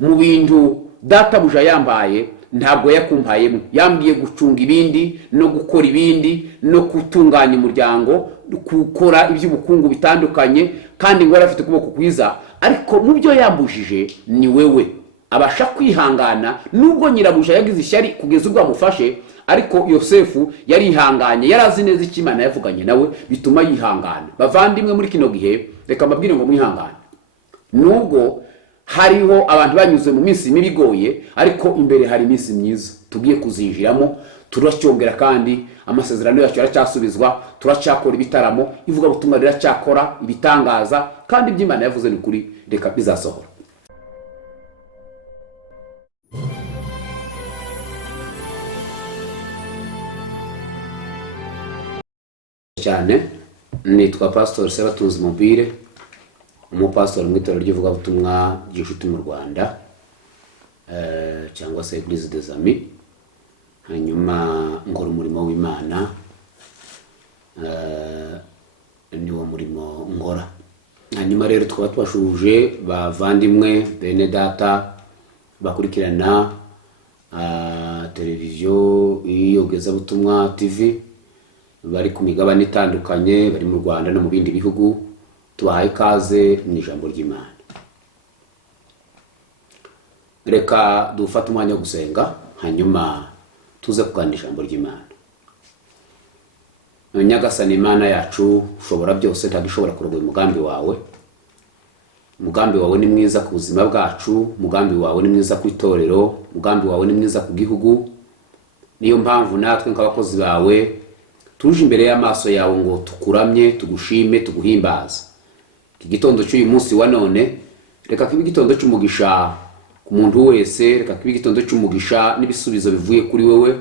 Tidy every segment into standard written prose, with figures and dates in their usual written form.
mu bintu databuja yambaye ntabwo yakumpayemo, yambwiye gucunga ibindi no gukora ibindi no gutunganya umuryango, gukora iby'ubukungu bitandukanye, kandi ngo arafite ukuboko kwiza. Ariko mu byo yambujije ni wewe. Abasha kwihangana nubwo nyirabuja yagize ishyari kugeza ubwo amufashe, ariko Yosefu yarihanganye, yarazi neza icyo Imana yavuganye nawe bituma yihangana. Bavandimwe, muri kino gihe reka mbabwire ngo mwihangane. Nubwo hariho abantu banyuze mu minsi mibi igoye, ariko imbere hari iminsi myiza tugiye kuzinjiramo. Turacyongera kandi amasezerano yacu aracyasubizwa, turacyakora ibitaramo, ivuga butumwa riracyakora ibitangaza, kandi iby'Imana yavuze ni kuri, reka bizasohora. Cyane nitwa Pastor Sebatunzi Mobile, umupastor mu itorero ry'ivugabutumwa ry'inshuti mu Rwanda, cyangwa se Église des Amis. Hanyuma ngora umurimo w'Imana, niwo murimo ngora. Hanyuma rero twaba twashuje bavandimwe bene data bakurikirana televiziyo iyogezabutumwa TV, bari ku migabane itandukanye, bari mu Rwanda no mu bindi bihugu. Tubahaye ikaze mu ijambo ry'Imana. Reka dufate umwanya wo gusenga, hanyuma tuze kuganira ijambo ry'Imana. Nyagasani Imana yacu ushobora byose, ntabwo ishobora kurogoya umugambi wawe. Umugambi wawe ni mwiza ku buzima bwacu, umugambi wawe ni mwiza ku itorero, umugambi wawe ni mwiza ku gihugu. Niyo mpamvu natwe nk'abakozi bawe tuje imbere y'amaso yawe ngo tukuramye, tugushime, tuguhimbaze. Iki gitondo cy'uyu munsi wa none, reka kibe igitondo cy'umugisha ku muntu wese, reka kibe igitondo cy'umugisha n'ibisubizo bivuye kuri wewe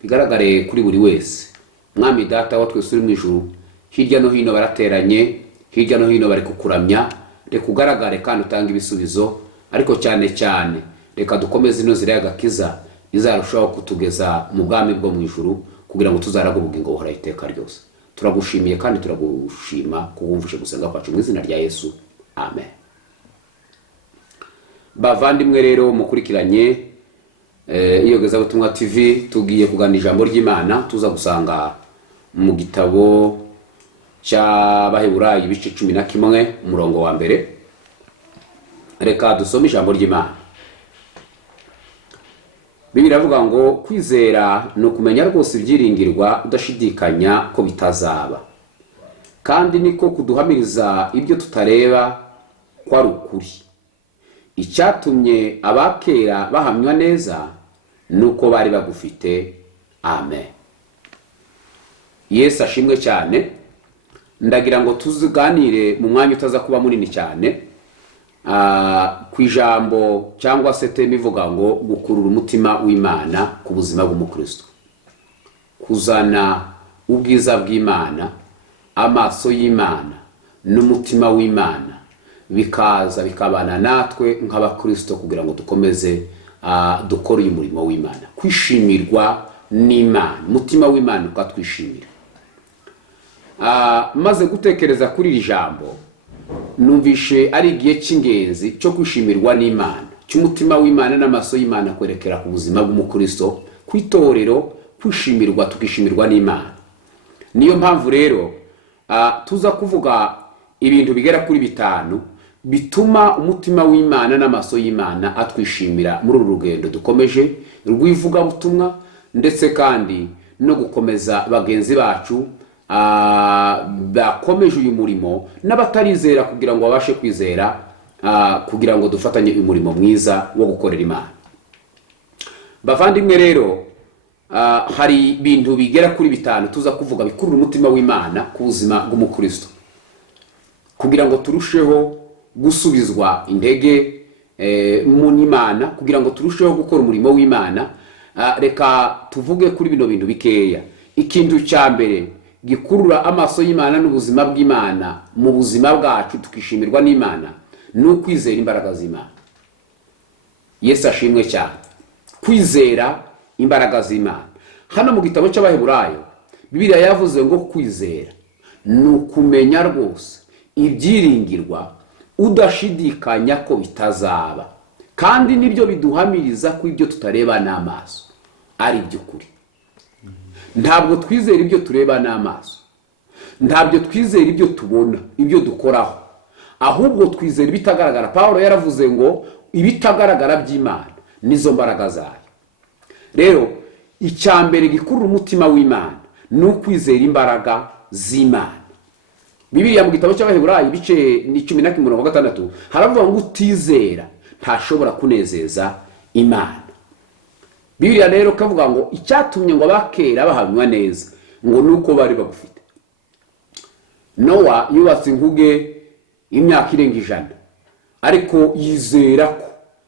bigaragare kuri buri wese. Mwami Data wa twese uri mu ijuru, hirya no hino barateranye, hirya no hino bari kukuramya, reka ugaragare kandi utanga ibisubizo. Ariko cyane cyane reka dukomeze ino nzira y'agakiza izarushaho kutugeza mu bwami bwo mu ijuru, kugira ngo tuzaraga ubugingo buhoraho iteka ryose. Turagushimiye kandi turagushima kuwumvishe gusenga kwacu mu izina rya Yesu, amen. Bavandimwe rero mukurikiranye iyogezabutumwa TV, tugiye kuganira ijambo ry'Imana. Tuza gusanga mu gitabo cy'Abaheburayo ibice 11 umurongo wa mbere. Reka dusome ijambo ry'Imana. Bibiliya iravuga ngo kwizera ni ukumenya rwose ibyiringirwa udashidikanya ko bitazaba, kandi niko kuduhamiriza ibyo tutareba ko ari ukuri. Icyatumye abakera bahamywa neza nuko bari bagufite. Amen. Yesu ashimwe cyane. Ndagira ngo tuziganire mu mwanya utaza kuba munini cyane ku ijambo cyangwa se teme ivuga ngo gukurura umutima w'Imana ku buzima bw'umukristo, kuzana ubwiza bw'Imana, amaso y'Imana n'umutima w'Imana bikaza bikabana natwe nk'abakristo, kugira ngo dukomeze dukore uyu murimo w'Imana, kwishimirwa n'Imana, umutima w'Imana ukatwishimira. Maze gutekereza kuri iri jambo, numvishe ari igihe cy'ingenzi cyo kwishimirwa n'Imana, cy'umutima w'Imana n'amaso y'Imana kwerekera ku buzima bw'umukristo, ku itorero, kwishimirwa, tukishimirwa n'Imana. Niyo mpamvu rero tuza kuvuga ibintu bigera kuri 5 bituma umutima w'Imana n'amaso y'Imana atwishimira muri uru rugendo dukomeje rw'ivuga butumwa, ndetse kandi no gukomeza bagenzi bacu bakomeje uyu murimo n'abatarizera, kugira ngo babashe kwizera, kugira ngo dufatanye uyu murimo mwiza wo gukorera Imana. Bavandimwe rero, hari ibintu bigera kuri 5 tuza kuvuga bikurura umutima w'Imana ku buzima bw'umukristo, kugira ngo turusheho gusubizwa intege mu Imana, kugira ngo turusheho gukora umurimo w'Imana. Reka tuvuge kuri bino bintu bikeya. Ikintu cya mbere gikurura amaso y'Imana n'ubuzima bw'Imana mu buzima bwacu tukishimirwa n'Imana ni ukwizera imbaraga z'Imana. Yesu ashimwe cyane. Kwizera imbaraga z'Imana. Hano mu gitabo cy'Abaheburayo Bibiliya yavuze ngo kwizera ni ukumenya rwose ibyiringirwa udashidikanya ko bitazaba, kandi nibyo biduhamiriza ko ibyo tutareba n'amaso ari iby'ukuri. Ntabwo twizera ibyo tureba n'amaso, ntabyo twizera ibyo tubona, ibyo dukoraho, ahubwo twizera ibitagaragara. Pawulo yaravuze ngo ibitagaragara by'Imana nizo mbaraga zayo. Rero icya mbere gikurura umutima w'Imana ni ukwizera imbaraga z'Imana. Bibiliya mu gitabo cy'Abaheburayo ibice 10:6 haravuga ngo utizera ntashobora kunezeza Imana. Bibiliya rero kavuga ngo icyatumye ngo abakera bahamywa neza ngo nuko bari bagufite. Nowa yubatse inkuge imyaka irenga 100, ariko yizera ko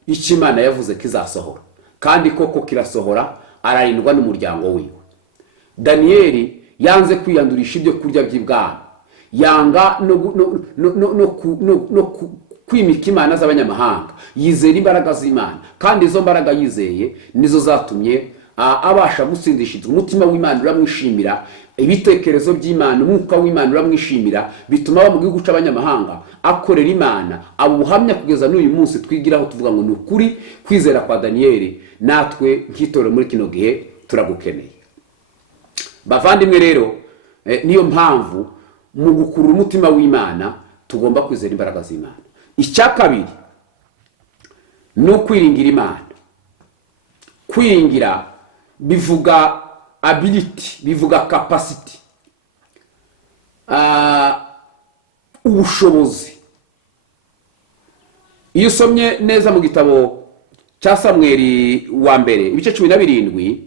icyo Imana yavuze kizasohora, kandi koko kirasohora, ararindwa n'umuryango wiwe. Daniyeli yanze kwiyandurisha ibyo kurya by'ibwami, yanga no kwimika imana z'abanyamahanga, yizera imbaraga z'Imana, kandi izo mbaraga yizeye nizo zatumye abasha gutsindishiriza. Umutima w'Imana uramwishimira, ibitekerezo by'Imana, umwuka w'Imana uramwishimira, bituma aba mu gihugu cy'abanyamahanga akorera Imana. Abo buhamya kugeza n'uyu munsi twigiraho tuvuga ngo ni ukuri. Kwizera kwa Daniyeli natwe nk'itorero muri kino gihe turagukeneye. Bavandimwe rero, niyo mpamvu mu gukurura umutima w'Imana tugomba kwizera imbaraga z'Imana. Icya kabiri ni ukwiringira Imana. Kwiringira bivuga ability, bivuga capacity, ubushobozi. Iyo usomye neza mu gitabo cya Samweli wa mbere ibice 17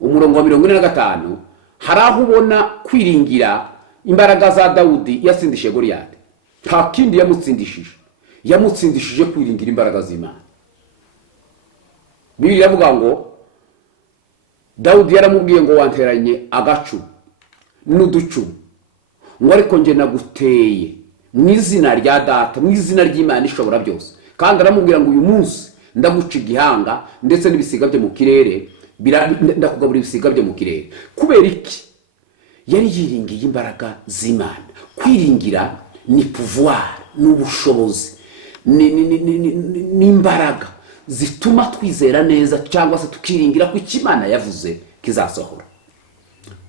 umurongo wa 45 hari aho ubona kwiringira imbaraga za Dawudi yatsindishije Goliyati. Nta kindi yamutsindishije kwiringira imbaraga z'Imana. Bibiliya iravuga ngo Dawudi yaramubwiye ngo wanteranye agacu n'uducu, ngo ariko nge naguteye mu izina rya Data, mu izina ry'Imana ishobora byose. Kandi aramubwira ngo uyu munsi ndaguca igihanga ndetse n'ibisiga byo mu kirere, ndakugaburira ibisiga byo mu kirere. Kubera iki? Yari yiringiye imbaraga z'Imana. Kwiringira ni pouvoir, n'ubushobozi, n'imbaraga zituma twizera neza, cyangwa se tukiringira ko icyo Imana yavuze kizasohora.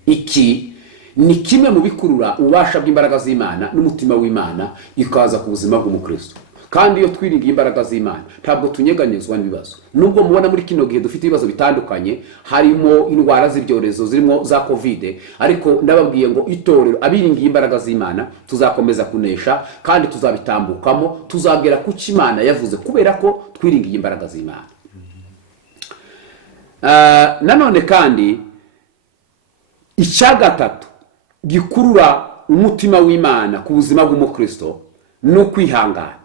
Iki ni kimwe mu bikurura ububasha bw'imbaraga z'Imana n'umutima w'Imana ikaza ku buzima bw'umukristo. Kandi iyo twiringiye imbaraga z'Imana ntabwo tunyeganyezwa n'ibibazo. Nubwo mubona muri kino gihe dufite ibibazo bitandukanye, harimo indwara z'ibyorezo zirimo za COVID, ariko ndababwiye ngo itorero abiringiye imbaraga z'Imana tuzakomeza kunesha, kandi tuzabitambukamo, tuzagera ku cyo Imana yavuze, kubera ko twiringiye imbaraga z'Imana. Nanone kandi icya gatatu gikurura umutima w'Imana ku buzima bw'umukristo ni ukwihangana.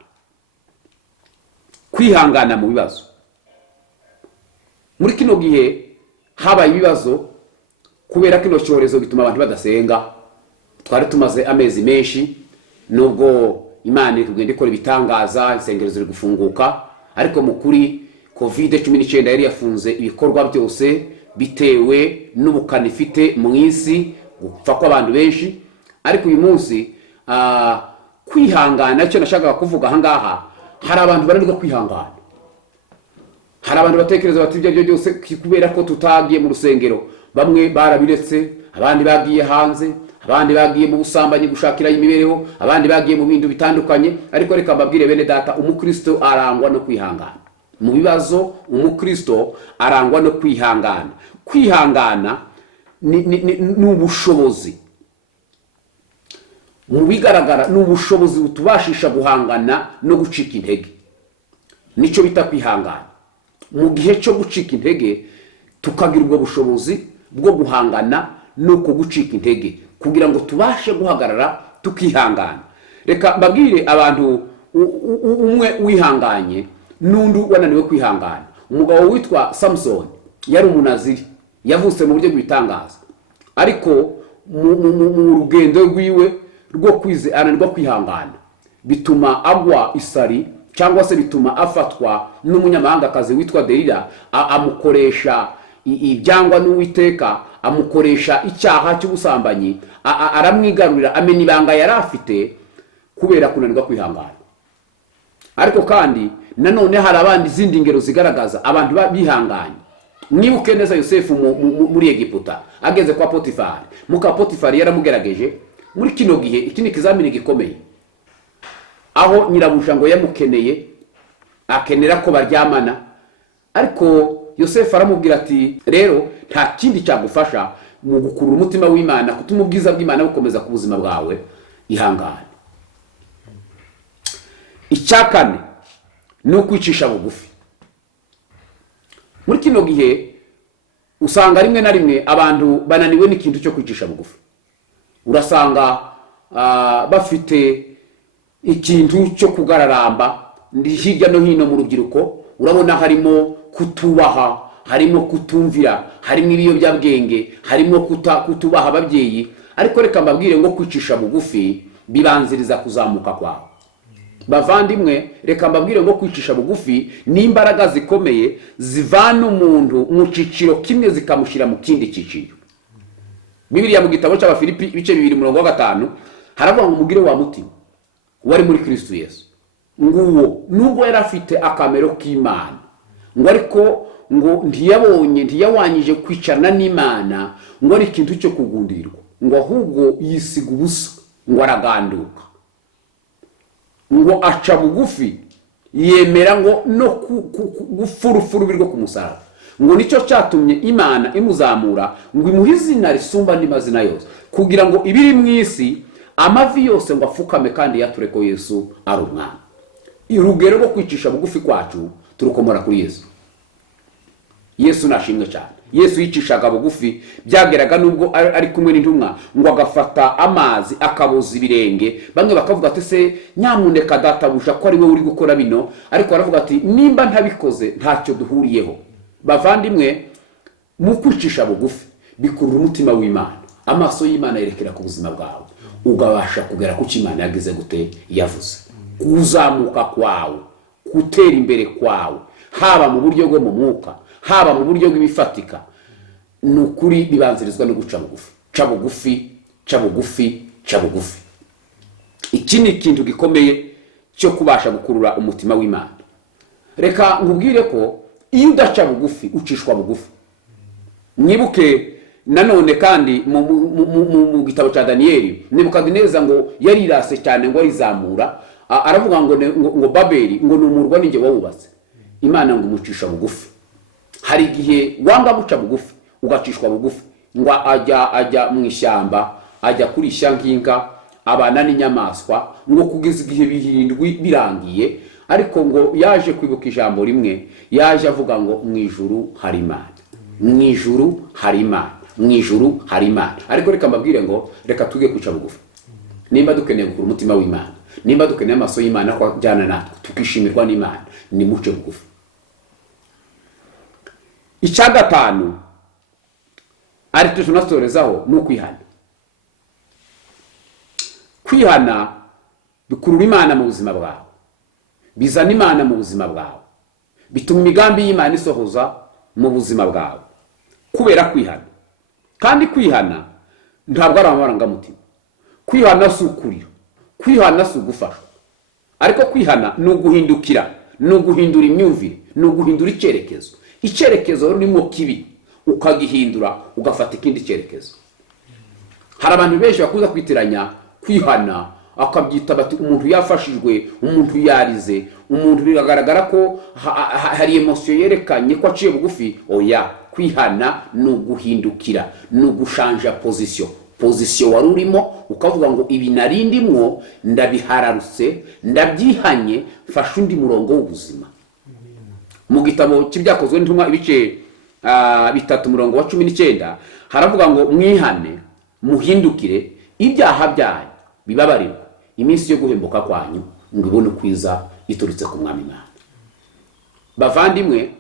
Kwihangana mu bibazo. Muri kino gihe habaye ibibazo kubera kino cyorezo gituma abantu badasenga. Twari tumaze amezi menshi, nubwo Imana ikugenda ikora ibitangaza, insengero ziri gufunguka, ariko mu kuri COVID-19 yari yafunze ibikorwa byose bitewe n'ubukana ifite mu isi, gupfa kw'abantu benshi. Ariko uyu munsi kwihangana cyo nashakaga kuvuga aha ngaha, hari abantu baranirwa kwihangana. Hari abantu batekereza bati ibyo byose kubera ko tutagiye mu rusengero. Bamwe barabiretse, abandi bagiye hanze, abandi bagiye mu busambanyi gushakira imibereho, abandi bagiye mu bintu bitandukanye. Ariko reka mbabwire bene data, umukristo arangwa no kwihangana. Mu bibazo umukristo arangwa no kwihangana. Kwihangana ni ubushobozi. Mu bigaragara ni ubushobozi butubashisha guhangana no gucika intege. Nicyo bita kwihangana. Mu gihe cyo gucika intege tukagira ubwo bushobozi bwo guhangana no gucika intege, kugira ngo tubashe guhagarara tukihangana. Reka mbabwire abantu, umwe wihanganye n'undi wananiwe kwihangana. Umugabo witwa Samson yari umunaziri, yavutse mu buryo bw'ibitangaza, ariko mu rugendo rwiwe rwo ananirwa kwihangana, bituma agwa isari, cyangwa se bituma afatwa n'umunyamahangakazi witwa Delila, amukoresha ibyangwa n'Uwiteka, amukoresha icyaha cy'ubusambanyi, aramwigarurira, amena ibanga yari afite kubera kunanirwa kwihangana. ariko kandi nanone hari abandi izindi ngero zigaragaza abantu bihanganye. Mwibuke neza Yosefu muri Egiputa ageze kwa Potifari, muka Potifari yaramugerageje muri kino gihe. Iki ni ikizamini gikomeye, aho nyirabuja ngo yamukeneye, akenera ko baryamana, ariko Yosefu aramubwira ati rero nta kindi cyagufasha mu gukurura umutima w'Imana, kutuma ubwiza bw'Imana bukomeza ku buzima bwawe, ihangane. Icyakane ni ukwicisha bugufi. Muri kino gihe usanga rimwe na rimwe abantu bananiwe n'ikintu cyo kwicisha bugufi. Urasanga bafite ikintu cyo kugararamba hirya no hino mu rubyiruko. Urabona harimo kutubaha, harimo kutumvira, harimo ibiyobyabwenge, harimo kutubaha ababyeyi. Ariko reka mbabwire ngo kwicisha bugufi bibanziriza kuzamuka kwawe. Bavandimwe, reka mbabwire ngo kwicisha bugufi ni imbaraga zikomeye zivana umuntu mu ciciro kimwe zikamushira mu kindi ciciro. Bibiliya mu gitabo cy'Abafilipi ibice 2:5 haravuga ngo mugire wa mutima wari muri Kristo Yesu, nguwo nubwo yari afite akamero k'Imana, ngo ariko ngo ntiyawanyije kwicarana n'Imana ngo ari ikintu cyo kugundirwa, ngo ahubwo yisiga ubusa, ngo araganduka, ngo aca bugufi, yemera ngo no gufurufuru birwo ku musaraba. Ngo nicyo cyatumye Imana imuzamura ngo imuhe izina risumba andi mazina yose, kugira ngo ibiri mu isi amavi yose ngo afukame kandi yature ko Yesu ari umwami. Urugero rwo kwicisha bugufi kwacu turukomora kuri Yesu. Yesu nashimwe cyane. Yesu yicishaga bugufi, byageraga nubwo ari kumwe n'intumwa ngo agafata amazi akaboza ibirenge. Bamwe bakavuga ati se nyamuneka databuja ko ari we uri gukora bino, ariko aravuga ati nimba ntabikoze ntacyo duhuriyeho. Bavandimwe, mu kwicisha bugufi bikurura umutima w'Imana, amaso y'Imana yerekera ku buzima bwawe, ugabasha kugera ku Imana yagize gute yavuze. Kuzamuka kwawe, gutera imbere kwawe, haba mu buryo bwo mu mwuka, haba mu buryo bw'ibifatika, nukuri bibanzirizwa no guca bugufi. Ca bugufi, ca bugufi, ca bugufi. Iki ni ikintu gikomeye cyo kubasha gukurura umutima w'Imana. Reka nkubwire ko iyo udaca bugufi ucishwa bugufi. Mwibuke nanone kandi mu gitabo cya Daniyeli, Nebukadineza ngo yarirase cyane ngo arizamura, aravuga ngo Babeli ngo numurwa ninjye wawubatse. Imana ngo umucisha bugufi. Hari igihe wanga guca bugufi ugacishwa bugufi, ngo ajya mu ishyamba, ajya kuri ishanginga, abana n'inyamaswa, ngo kugeza igihe bihindwi birangiye, ariko ngo yaje kwibuka ijambo rimwe, yaje avuga ngo mu ijuru hari Imana, mu ijuru hari Imana, mu ijuru hari Imana. Ariko reka mbabwire ngo reka tuge kwica bugufi. Nimba dukeneye gukura umutima w'Imana, nimba dukeneye amaso y'Imana ko jyana natwe tukishimirwa n'Imana, ni muce bugufi. Icya gatanu ari tunasorezaho ni ukwihana. Kwihana bikurura Imana mu buzima bwawe, bizana Imana mu buzima bwawe, bituma imigambi y'Imana isohoza mu buzima bwawe kubera kwihana. Kandi kwihana ntabwo ari amarangamutima. Kwihana si ukurira, kwihana si ugufasha, ariko kwihana ni uguhindukira, ni uguhindura imyumvire, ni uguhindura icyerekezo. Icyerekezo rurimo kibi ukagihindura ugafata ikindi cyerekezo. Hari abantu benshi bakuza kwitiranya kwihana akabyita bati umuntu yafashijwe, umuntu yarize, umuntu biragaragara ko hari emotion yerekanye ko aciye bugufi. Oya, kwihana ni uguhindukira, ni ugushanja position wari urimo, ukavuga ngo ibi narindimwo ndabihararutse, ndabyihanye, fasha undi murongo w'ubuzima. Mu gitabo cy'ibyakozwe n'intumwa ibice 3:19 haravuga ngo mwihane, muhindukire, ibyaha byanyu bibabarirwa, iminsi yo guhembuka kwanyu ngo ibone kwiza iturutse ku Mwami Imana. Bavandimwe,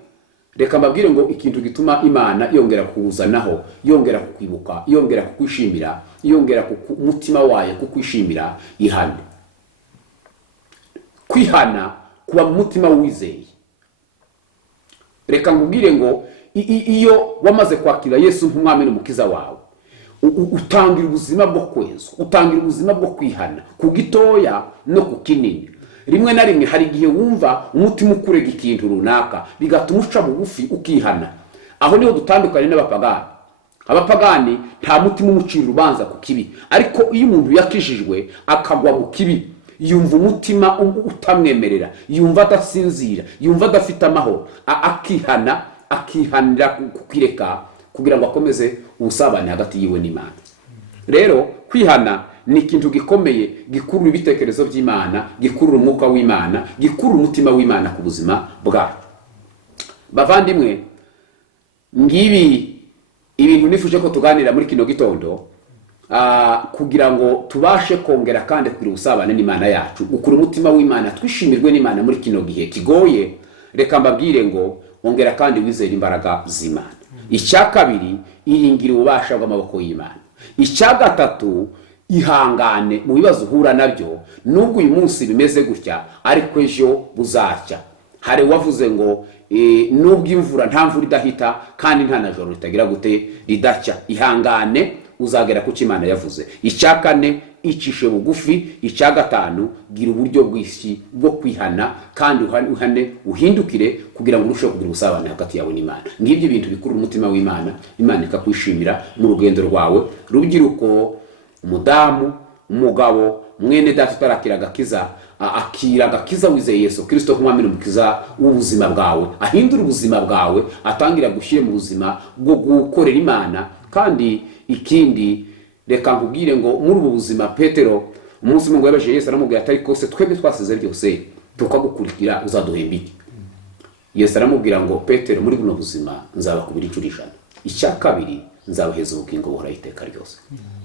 reka mbabwire ngo ikintu gituma Imana yongera kuzanaho, yongera kukwibuka, yongera kukwishimira, yongera ku mutima wayo kukwishimira, ihane. Kwihana kuba mu mutima wizeye. Reka nkubwire ngo iyo wamaze kwakira Yesu nk'umwami n'umukiza wawe, utangira ubuzima bwo kwezwa, utangira ubuzima bwo kwihana ku gitoya no ku kinini. rimwe na rimwe hari igihe wumva umutima ukurega ikintu runaka bigatuma uca bugufi ukihana. Aho niho dutandukanye n'abapagani. Abapagani nta mutima umucira urubanza ku kibi, ariko iyo umuntu yakijijwe akagwa mu kibi yumva umutima utamwemerera, yumva adasinzira, yumva adafite amahoro, akihanira kukireka kugira ngo akomeze ubusabane hagati yiwe n'Imana. Rero kwihana ni ikintu gikomeye gikurura ibitekerezo by'Imana, gikurura umwuka w'Imana, gikurura umutima w'Imana ku buzima bwacu. Bavandimwe, ngibi ibintu nifuje ko tuganira muri kino gitondo kugira ngo tubashe kongera kandi kugira ubusabane n'Imana yacu, gukura umutima w'Imana, twishimirwe n'Imana muri kino gihe kigoye. Reka mbabwire ngo ongera kandi wizere imbaraga z'Imana. Icya kabiri, iringira ububasha bw'amaboko y'Imana. Icya gatatu, ihangane mu bibazo uhura nabyo, nubwo uyu munsi bimeze gutya ariko ejo buzacya. Hari wavuze ngo nubwo imvura nta mvura idahita kandi nta na joro ritagira gute ridacya. Ihangane uzagera ku Imana yavuze. Icya kane, icishe bugufi. Icya gatanu, gira uburyo bw'isi bwo kwihana kandi uhindukire kugira ngo urusheho kugira ubusabane hagati yawe n'Imana. Ngibyo ibintu bikurura umutima w'Imana, Imana ikakwishimira mu rugendo rwawe. Rubyiruko, umudamu, umugabo, mwene data utarakira agakiza, akira agakiza wizeye Yesu Kristo nk'umwami n'umukiza w'ubuzima bwawe, ahindura ubuzima bwawe, atangira gushyira mu buzima bwo gukorera Imana. Kandi ikindi, reka nkubwire ngo muri ubu buzima Petero umunsi umwe yabaje Yesu aramubwira atari kose twebwe twasize byose tukagukurikira uzaduhemba iki? Yesu aramubwira ngo Petero, muri buno buzima nzabakubira incuro 100. Icya kabiri, nzabaheza ubugingo buhoraho iteka ryose.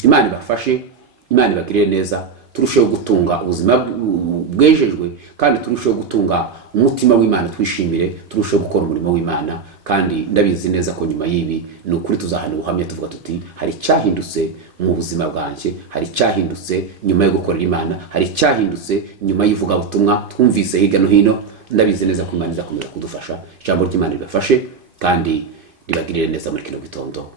Imana ibafashe, Imana ibagirire neza, turusheho gutunga ubuzima bwejejwe kandi turusheho gutunga umutima w'Imana, twishimire, turusheho gukora umurimo w'Imana. Kandi ndabizi neza ko nyuma y'ibi ni ukuri tuzahana ubuhamya tuvuga tuti hari cyahindutse mu buzima bwanjye, hari cyahindutse nyuma yo gukorera Imana, hari cyahindutse nyuma y'ivuga butumwa twumvise hirya no hino. Ndabizi neza ko Imana izakomeza kudufasha. Ijambo ry'Imana ribafashe kandi ribagirire neza muri kino gitondo.